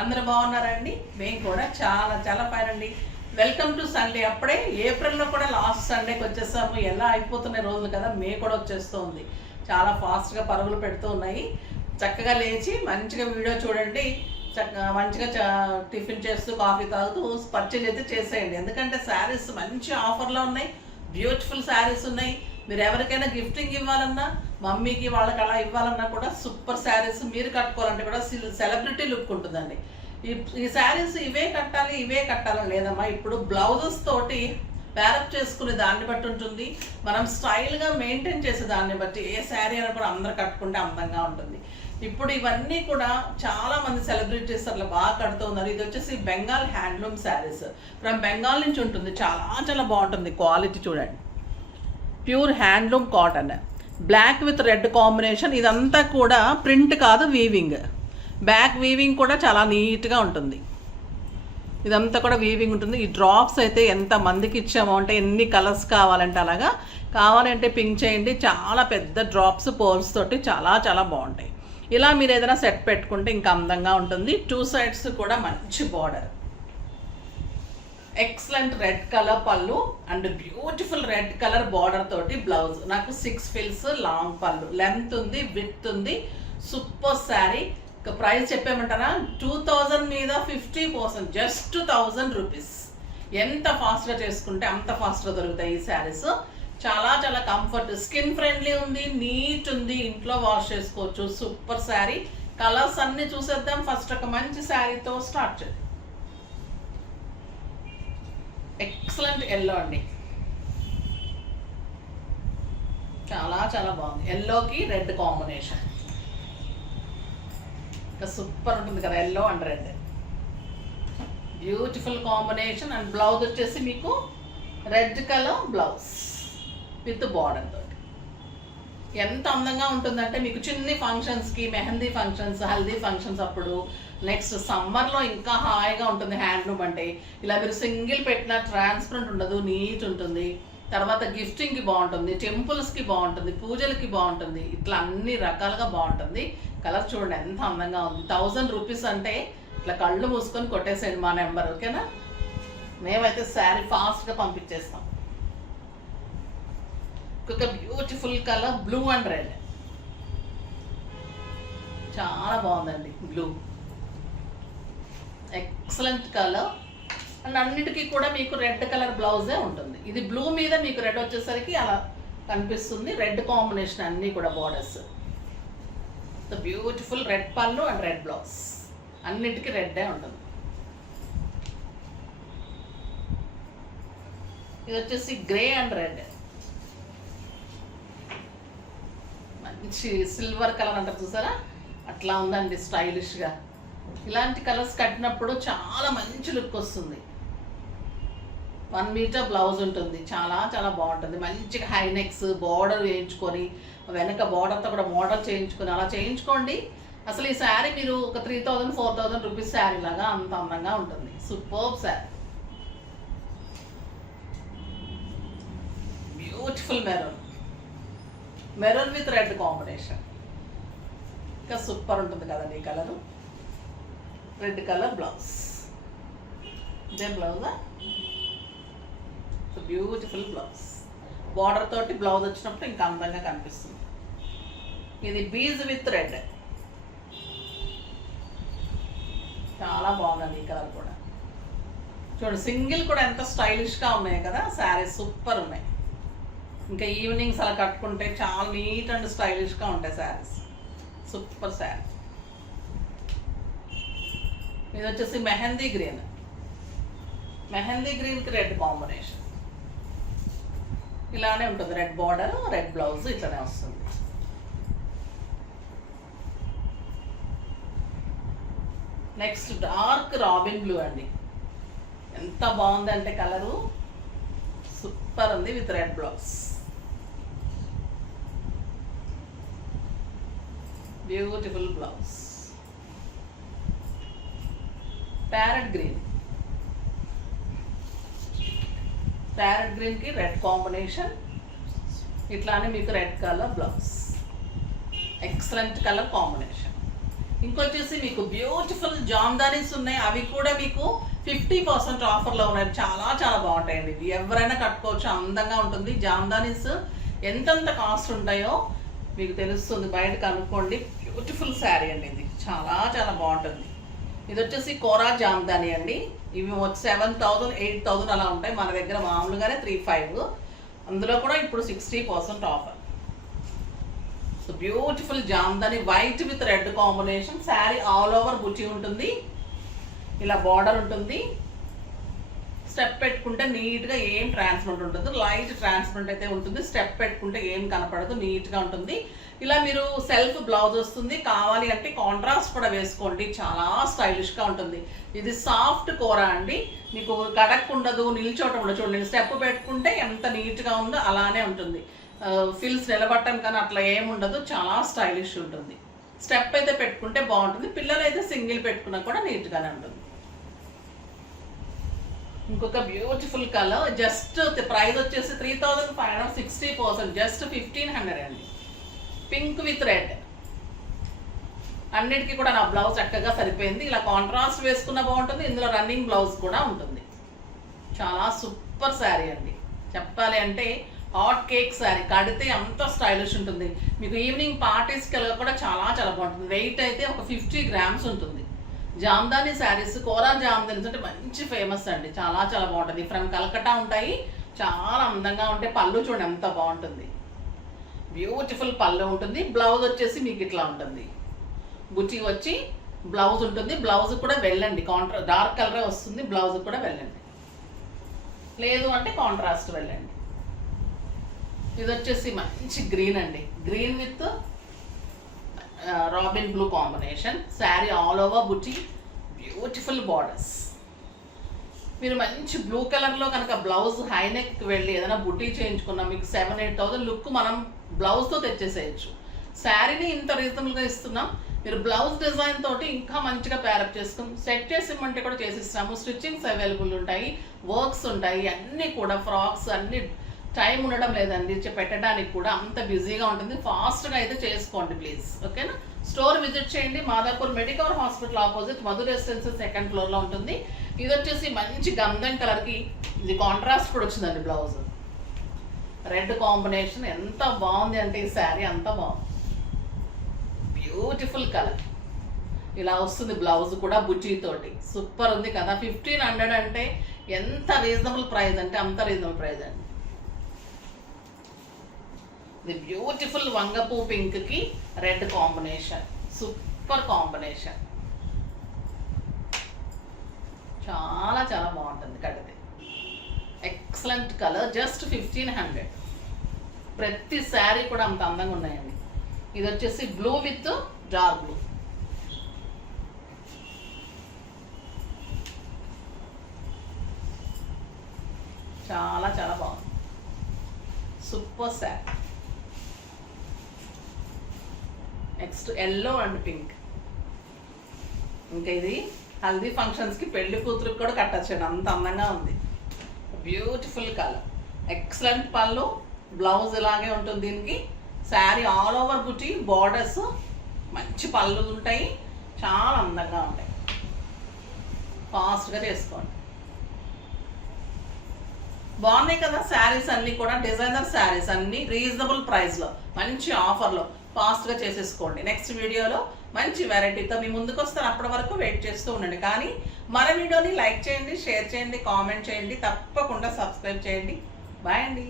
అందరూ బాగున్నారండి? మేము కూడా చాలా చాలా ఫైన్ అండి. Welcome to Sunday. అప్పుడే ఏప్రిల్లో కూడా లాస్ట్ సండేకి వచ్చేసాము. ఎలా అయిపోతున్నాయి రోజులు కదా, మే కూడా వచ్చేస్తుంది. చాలా ఫాస్ట్గా పరుగులు పెడుతూ ఉన్నాయి. చక్కగా లేచి మంచిగా వీడియో చూడండి, మంచిగా టిఫిన్ చేస్తూ కాఫీ తాగుతూ పర్చేజ్ అయితే చేసేయండి. ఎందుకంటే శారీస్ మంచి ఆఫర్లో ఉన్నాయి, బ్యూటిఫుల్ శారీస్ ఉన్నాయి. మీరు ఎవరికైనా గిఫ్టింగ్ ఇవ్వాలన్నా, మమ్మీకి వాళ్ళకి అలా ఇవ్వాలన్నా కూడా సూపర్ శారీస్. మీరు కట్టుకోవాలంటే కూడా సెలబ్రిటీ లుక్ ఉంటుందండి. ఈ శారీస్ ఇవే కట్టాలని లేదమ్మా. ఇప్పుడు బ్లౌజెస్ తోటి ప్యారప్ చేసుకునే దాన్ని బట్టి ఉంటుంది, మనం స్టైల్గా మెయింటైన్ చేసే దాన్ని బట్టి ఏ శారీ అయినా కూడా అందరు కట్టుకుంటే అందంగా ఉంటుంది. ఇప్పుడు ఇవన్నీ కూడా చాలా మంది సెలబ్రిటీస్ అట్లా బాగా కడుతూ ఉన్నారు. ఇది వచ్చేసి బెంగాల్ హ్యాండ్లూమ్ శారీస్, ఫ్రమ్ బెంగాల్ నుంచి ఉంటుంది. చాలా చాలా బాగుంటుంది, క్వాలిటీ చూడండి. Pure handloom cotton, black with red combination. ఇదంతా కూడా ప్రింట్ కాదు, వీవింగ్. బ్యాక్ వీవింగ్ కూడా చాలా నీట్గా ఉంటుంది. ఇదంతా కూడా వీవింగ్ ఉంటుంది. ఈ డ్రాప్స్ అయితే ఎంత మందికి ఇచ్చామో, అంటే ఎన్ని కలర్స్ కావాలంటే అలాగా కావాలంటే పింక్ చేయండి. చాలా పెద్ద డ్రాప్స్ పోల్స్ తోటి చాలా చాలా బాగుంటాయి. ఇలా మీరు ఏదైనా సెట్ పెట్టుకుంటే ఇంకా అందంగా ఉంటుంది. 2 సైడ్స్ కూడా మంచి బార్డర్, ఎక్సలెంట్ రెడ్ కలర్ పళ్ళు and beautiful red colour border తోటి బ్లౌజ్. నాకు 6 ఫిల్స్ లాంగ్ పళ్ళు, లెంత్ ఉంది, విడ్త్ ఉంది. సూపర్ శారీ. ప్రైస్ చెప్పేమంటారా? 2000 మీద 50%, జస్ట్ 1000 రూపీస్. ఎంత ఫాస్ట్గా చేసుకుంటే అంత ఫాస్ట్గా దొరుకుతాయి ఈ శారీస్. చాలా చాలా కంఫర్ట్, స్కిన్ ఫ్రెండ్లీ ఉంది, నీట్ ఉంది, ఇంట్లో వాష్ చేసుకోవచ్చు. సూపర్ శారీ. కలర్స్ అన్ని చూసేద్దాం. ఫస్ట్ ఒక మంచి శారీతో స్టార్ట్ చేద్దాం. ఎక్సలెంట్ ఎల్లో అండి, చాలా చాలా బాగుంది. ఎల్లోకి రెడ్ కాంబినేషన్ సూపర్ ఉంటుంది కదా, yellow and red. Beautiful combination. And blouse వచ్చేసి మీకు red colour blouse with border తోటి. ఎంత అందంగా ఉంటుందంటే మీకు చిన్ని ఫంక్షన్స్కి, మెహందీ ఫంక్షన్స్, హల్దీ ఫంక్షన్స్ అప్పుడు, నెక్స్ట్ సమ్మర్లో ఇంకా హాయిగా ఉంటుంది. హ్యాండ్లూమ్ అంటే ఇలా మీరు సింగిల్ పెట్టిన ట్రాన్స్పరెంట్ ఉండదు, నీట్ ఉంటుంది. తర్వాత గిఫ్టింగ్కి బాగుంటుంది, టెంపుల్స్కి బాగుంటుంది, పూజలకి బాగుంటుంది. ఇట్లా అన్ని రకాలుగా బాగుంటుంది. కలర్ చూడండి ఎంత అందంగా ఉంది. 1000 రూపీస్ అంటే ఇట్లా కళ్ళు మూసుకొని కొట్టేసేయండి మా నెంబర్, ఓకేనా? మేమైతే శారీ ఫాస్ట్గా పంపించేస్తాం. ఒక beautiful colour blue and red, చాలా బాగుందండి. Blue excellent colour. అండ్ అన్నిటికీ కూడా మీకు రెడ్ కలర్ బ్లౌజే ఉంటుంది. ఇది బ్లూ మీద మీకు రెడ్ వచ్చేసరికి అలా కనిపిస్తుంది. రెడ్ కాంబినేషన్ అన్నీ కూడా బార్డర్స్. బ్యూటిఫుల్ రెడ్ పళ్ళు అండ్ రెడ్ బ్లౌజ్, అన్నిటికీ రెడ్డే ఉంటుంది. ఇది వచ్చేసి గ్రే అండ్ రెడ్, మంచి సిల్వర్ కలర్ అంటారు చూసారా, అట్లా ఉందండి స్టైలిష్గా. ఇలాంటి కలర్స్ కట్టినప్పుడు చాలా మంచి లుక్ వస్తుంది. 1 మీటర్ బ్లౌజ్ ఉంటుంది, చాలా చాలా బాగుంటుంది. మంచిగా హైనెక్స్ బార్డర్ వేయించుకొని, వెనక బార్డర్తో కూడా మోడల్ చేయించుకొని అలా చేయించుకోండి. అసలు ఈ శారీ మీరు ఒక 3000, 4000 రూపీస్ శారీ లాగా అంత అందంగా ఉంటుంది. Super sari. Beautiful maroon, maroon with red combination. ఇంకా సూపర్ ఉంటుంది కదండి ఈ కలరు. రెడ్ కలర్ బ్లౌజ్, ఇదే బ్లౌజా? Beautiful blouse. బార్డర్ తోటి బ్లౌజ్ వచ్చినప్పుడు ఇంకా అందంగా కనిపిస్తుంది. ఇది బీజ్ విత్ రెడ్, చాలా బాగుందండి ఈ కలర్ కూడా. చూడండి సింగిల్ కూడా ఎంత స్టైలిష్గా ఉన్నాయి కదా శారీస్, సూపర్ ఉన్నాయి. ఇంకా ఈవినింగ్స్ అలా కట్టుకుంటే చాలా నీట్ అండ్ స్టైలిష్గా ఉంటాయి శారీస్. సూపర్ శారీ. ఇది వచ్చేసి మెహందీ గ్రీన్, మెహందీ గ్రీన్కి రెడ్ కాంబినేషన్. ఇలానే ఉంటుంది, రెడ్ బార్డర్, రెడ్ బ్లౌజ్ ఇట్లానే వస్తుంది. నెక్స్ట్ డార్క్ రాబిన్ బ్లూ అండి, ఎంత బాగుందంటే కలరు, సూపర్ ఉంది. With red blouse, beautiful blouse. Parrot green, parrot గ్రీన్కి రెడ్ కాంబినేషన్. ఇట్లానే మీకు red colour blouse, excellent colour combination. ఇంకొచ్చేసి మీకు బ్యూటిఫుల్ జామ్దానీస్ ఉన్నాయి, అవి కూడా మీకు 50% ఆఫర్లో ఉన్నాయి. చాలా చాలా బాగుంటాయండి. ఇవి ఎవరైనా కట్టుకోవచ్చు, అందంగా ఉంటుంది. జామ్దానీస్ ఎంతెంత కాస్ట్ ఉంటాయో మీకు తెలుస్తుంది, బయట కనుక్కోండి. బ్యూటిఫుల్ శారీ అండి, ఇది చాలా చాలా బాగుంటుంది. ఇది వచ్చేసి కోరా జామ్దాని అండి. ఇవి 7,000 8,000 అలా ఉంటాయి. మన దగ్గర మామూలుగానే 3,500. అందులో కూడా ఇప్పుడు 60% offer. So beautiful Jamdani white with red combination. Sari all over బుటీ ఉంటుంది, ఇలా బార్డర్ ఉంటుంది. స్టెప్ పెట్టుకుంటే నీట్గా ఏం ట్రాన్స్పరెంట్ ఉంటుంది, లైట్ ట్రాన్స్పరెంట్ అయితే ఉంటుంది. స్టెప్ పెట్టుకుంటే ఏం కనపడదు, నీట్గా ఉంటుంది. ఇలా మీరు సెల్ఫ్ బ్లౌజ్ వస్తుంది. కావాలి అంటే కాంట్రాస్ట్ కూడా వేసుకోండి, చాలా స్టైలిష్గా ఉంటుంది. ఇది సాఫ్ట్ కోరా అండి, మీకు కడక్ ఉండదు, నిల్చోటం ఉండదు. చూడండి, స్టెప్ పెట్టుకుంటే ఎంత నీట్గా ఉందో అలానే ఉంటుంది. ఫిల్స్ నిలబట్టం కానీ అట్లా ఏముండదు, చాలా స్టైలిష్ ఉంటుంది. స్టెప్ అయితే పెట్టుకుంటే బాగుంటుంది. పిల్లలు అయితే సింగిల్ పెట్టుకున్నా కూడా నీట్గానే ఉంటుంది. ఇంకొక బ్యూటిఫుల్ కలర్, జస్ట్ ప్రైస్ వచ్చేసి 3,500, 60%, జస్ట్ 1,500 అండి. పింక్ విత్ రెడ్, అన్నిటికీ కూడా నా బ్లౌజ్ చక్కగా సరిపోయింది. ఇలా కాంట్రాస్ట్ వేసుకున్న బాగుంటుంది, ఇందులో రన్నింగ్ బ్లౌజ్ కూడా ఉంటుంది. చాలా సూపర్ శారీ అండి. చెప్పాలి అంటే హాట్ కేక్ శారీ, కడితే అంత స్టైలిష్ ఉంటుంది. మీకు ఈవినింగ్ పార్టీస్కి వెళ్ళగా కూడా చాలా చాలా బాగుంటుంది. వెయిట్ అయితే ఒక 50 grams ఉంటుంది. జామ్దాని శారీస్, కోరా జామ్దానీస్ అంటే మంచి ఫేమస్ అండి, చాలా చాలా బాగుంటుంది. ఫ్రమ్ కలకట్టా ఉంటాయి, చాలా అందంగా ఉంటాయి. పళ్ళు చూడండి ఎంత బాగుంటుంది, బ్యూటిఫుల్ పళ్ళు ఉంటుంది. బ్లౌజ్ వచ్చేసి మీకు ఇట్లా ఉంటుంది, బుట్టి వచ్చి బ్లౌజ్ ఉంటుంది. బ్లౌజ్ కూడా వెళ్ళండి, డార్క్ కలరే వస్తుంది. బ్లౌజ్ కూడా వెళ్ళండి, లేదు అంటే కాంట్రాస్ట్ వెళ్ళండి. ఇది వచ్చేసి మంచి గ్రీన్ అండి, green with robin blue combination. Sari all over బుట్టి, బ్యూటిఫుల్ బార్డర్స్. మీరు మంచి బ్లూ కలర్లో కనుక బ్లౌజ్ హైనెక్ వెళ్ళి ఏదైనా బుట్టి చేయించుకున్నా మీకు 7,000-8,000 లుక్ మనం బ్లౌజ్తో తెచ్చేసేయచ్చు. శారీని ఇంత రీజనబుల్గా ఇస్తున్నాం. మీరు బ్లౌజ్ డిజైన్ తోటి ఇంకా మంచిగా ప్యారప్ చేసుకుని సెట్ చేసి ఇవ్వమంటే కూడా చేసిస్తాము. స్టిచ్చింగ్స్ అవైలబుల్ ఉంటాయి, వర్క్స్ ఉంటాయి, అన్నీ కూడా ఫ్రాక్స్ అన్నీ. టైం ఉండడం లేదండి పెట్టడానికి కూడా, అంత బిజీగా ఉంటుంది. ఫాస్ట్గా అయితే చేసుకోండి ప్లీజ్, ఓకేనా. స్టోర్ విజిట్ చేయండి, Madhapur Medicover hospital opposite Madhu residency 2nd floorలో ఉంటుంది. ఇది వచ్చేసి మంచి గంధం కలర్కి ఇది కాంట్రాస్ట్ కూడా వచ్చిందండి. బ్లౌజ్ రెడ్ కాంబినేషన్ ఎంత బాగుంది అంటే ఈ శారీ అంత బాగుంది, బ్యూటిఫుల్ కలర్. ఇలా వస్తుంది బ్లౌజ్ కూడా బుట్టి తోటి, సూపర్ ఉంది కదా. 1,500 అంటే ఎంత రీజనబుల్ ప్రైస్ అంటే అంత రీజనబుల్ ప్రైస్ అండి. ది బ్యూటిఫుల్ వంగపూ పింక్కి రెడ్ కాంబినేషన్, సూపర్ కాంబినేషన్, చాలా చాలా బాగుంటుంది కడితే. Excellent colour, just 1,500. ప్రతి శారీ కూడా అంత అందంగా ఉన్నాయండి. ఇది వచ్చేసి బ్లూ విత్ డార్క్ బ్లూ, చాలా చాలా బాగుంది, super sari. Next yellow and pink. ఇంకా ఇది హల్దీ ఫంక్షన్స్కి, పెళ్లి కూతురికి కూడా కట్టచ్చండి, అంత అందంగా ఉంది. బ్యూటిఫుల్ కలర్, ఎక్సలెంట్ పళ్ళు, బ్లౌజ్ ఇలాగే ఉంటుంది దీనికి. శారీ ఆల్ ఓవర్ బుట్టి, బార్డర్స్, మంచి పళ్ళు ఉంటాయి, చాలా అందంగా ఉంటాయి. ఫాస్ట్గా చేసుకోండి. బాగున్నాయి కదా శారీస్ అన్నీ కూడా, డిజైనర్ శారీస్ అన్నీ రీజనబుల్ ప్రైస్లో, మంచి ఆఫర్లో. ఫాస్ట్గా చేసేసుకోండి. నెక్స్ట్ వీడియోలో మంచి వెరైటీతో మీ ముందుకు వస్తాను. అప్పటి వరకు వెయిట్ చేస్తూ ఉండండి. కానీ మన వీడియోని లైక్ చేయండి, షేర్ చేయండి, కామెంట్ చేయండి, తప్పకుండా సబ్స్క్రైబ్ చేయండి. బాయ్ అండి.